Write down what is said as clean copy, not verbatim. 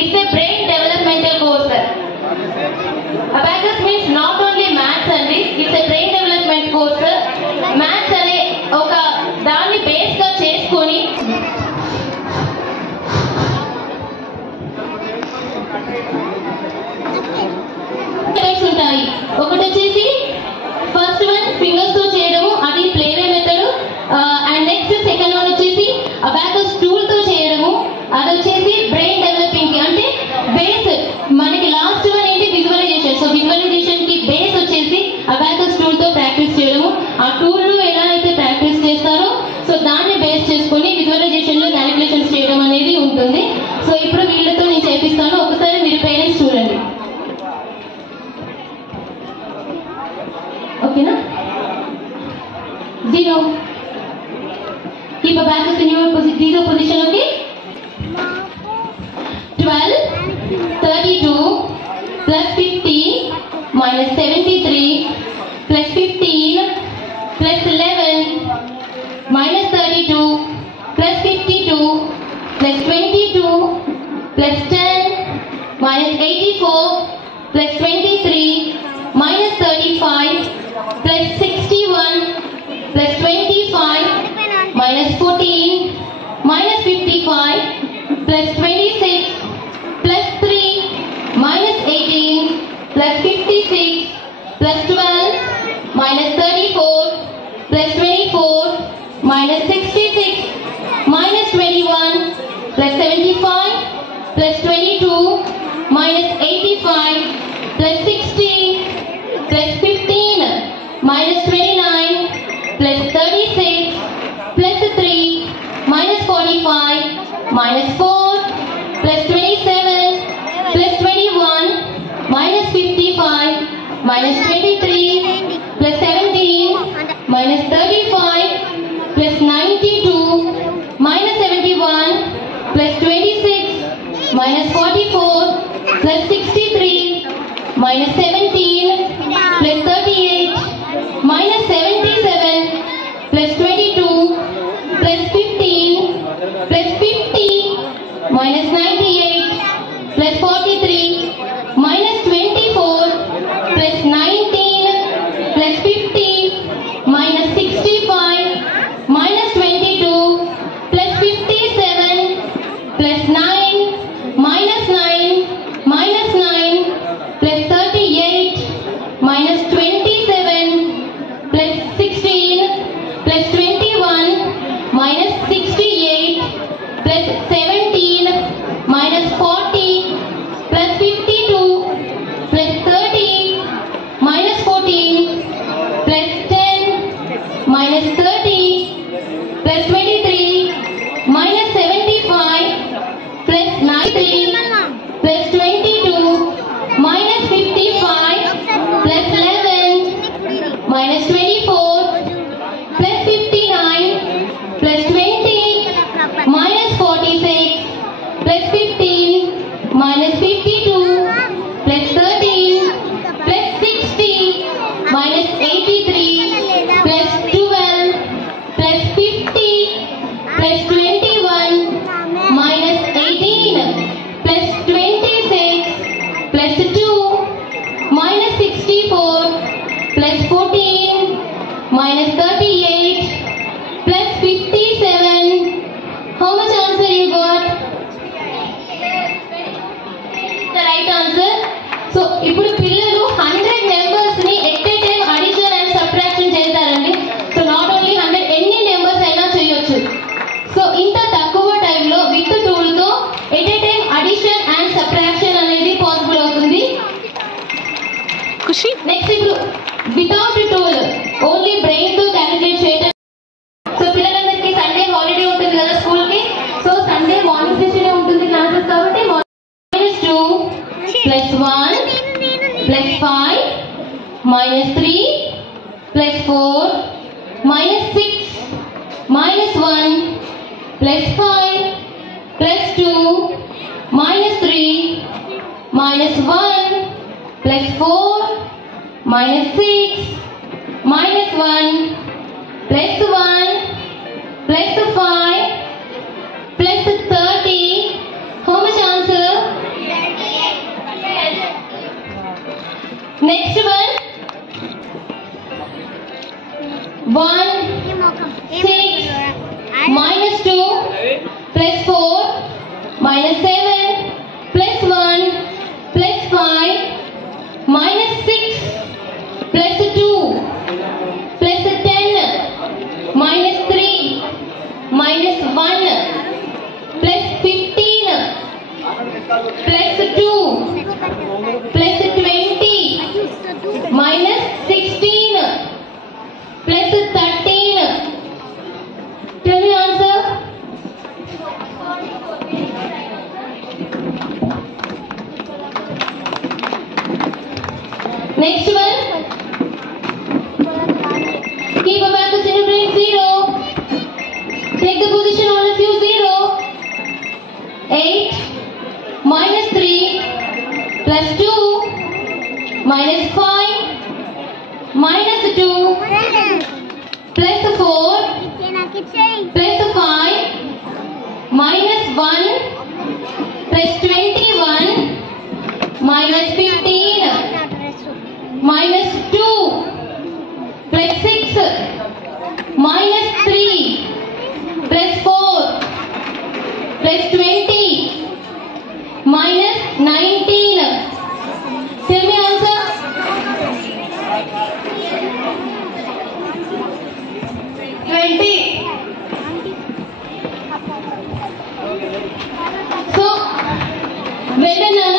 It's a brain developmental course. Abacus means not only maths only, it's a brain development course. Maths ane oka దాన్ని base గా చేసుకొని ఉంటాయి. ఒకటి వచ్చేసి first one fingers తో చేయడము, అది playway method. And next second one వచ్చేసి అబాకస్ టూల్ తో చేయడము, అది వచ్చేసి బ్రెయిన్ డెవలపింగ్ కి. అంటే బేస్ మనకి లాస్ట్ వన్ ఏంటి విజువలైజేషన్. సో విజువలైజేషన్ కి బేస్ వచ్చేసి అబాకస్ టూల్ తో ప్రాక్టీస్ చేయడము. ఆ టూల్ లో ఎలా అయితే ప్రాక్టీస్ చేస్తారో సో దాన్ని బేస్ చేసుకొని విజువలైజేషన్ లో క్యాలిక్యులేషన్స్ చేయడం అనేది ఉంటుంది. సో ఇప్పుడు వీళ్ళతో నేను చేపిస్తాను, ఒకసారి మీరు పేరెంట్స్ చూడండి. ఓకేనా? 0. Keep abacus in your zero position. Okay. 12 32 plus 50 minus 73 plus 15 plus 11 minus 32 plus 52 plus 22 plus 10 minus 84 plus 23 minus 35 plus 61 plus 25 minus 14 minus 55 plus 26 plus 3 minus 18 plus 56 plus 12 minus 34 plus 24 minus 66 minus 21 plus 75 plus 22 minus 85 plus 60 plus 15 minus 29 plus 36 plus 3 minus 45 minus 4 plus 27 plus 21 minus 55 minus 23 plus 17 minus 35 plus 92 minus 71 plus 26 minus 44 plus 63 minus 17 plus 38 minus 77 plus 22 plus 15 plus 50 minus 98 plus 43 minus 24 plus 19 plus 50 minus 65 minus 22 plus 57 plus 9 minus 9 minus 9 plus 38 minus 27 plus 16 plus 21 minus 68 plus 17 minus 40 plus 52 plus 30 minus 14 plus 10 minus 30 plus 23 minus 75 plus 93 plus 22 minus 55 plus 11 minus 24 plus 59 plus 20 minus 46 plus 15 minus 52 plus 13 plus 60 minus 83 plus 12 plus 50 plus 21 minus 18 plus 26 plus 2 minus 64 plus 14 minus 38 plus 57. How much answer you got? The right answer. So ఇప్పుడు పిల్లలు 100 numbers ని at a time addition and subtraction చేస్తారండి. So not only 100, ఎన్ని numbers అయినా చేయొచ్చు. So ఇంత తక్కువ టైంలో విత్ టూల్ తో at a time addition and subtraction అనేది పాసిబుల్ అవుతుంది. ఖుషి నెక్స్ట్ ఇప్పుడు వితౌట్ టూల్ ఓన్లీ బ్రెయిన్ తో క్యాలిక్యులేట్ చేయడం. సో పిల్లలందరికీ సండే హాలిడే ఉంటుంది కదా స్కూల్ కి. సో సండే మార్నింగ్ సెషన్ ఉంటుంది క్లాసెస్ కాబట్టి -2 +1 +5 -3 +4 -6 -1 +5 +2 -3 -1 +4 -6 -1 +1 +5 +30. How much answer? Next one. Keep abacus in your brain. 0. Take the position all of you. 0. 8 minus 3 plus 2 minus 5 minus 2 plus 4 plus 5 minus 1 plus 21 minus 15 minus 2 plus 6 minus 3 plus 4 plus 20 minus 19. Tell me answer. So, well done.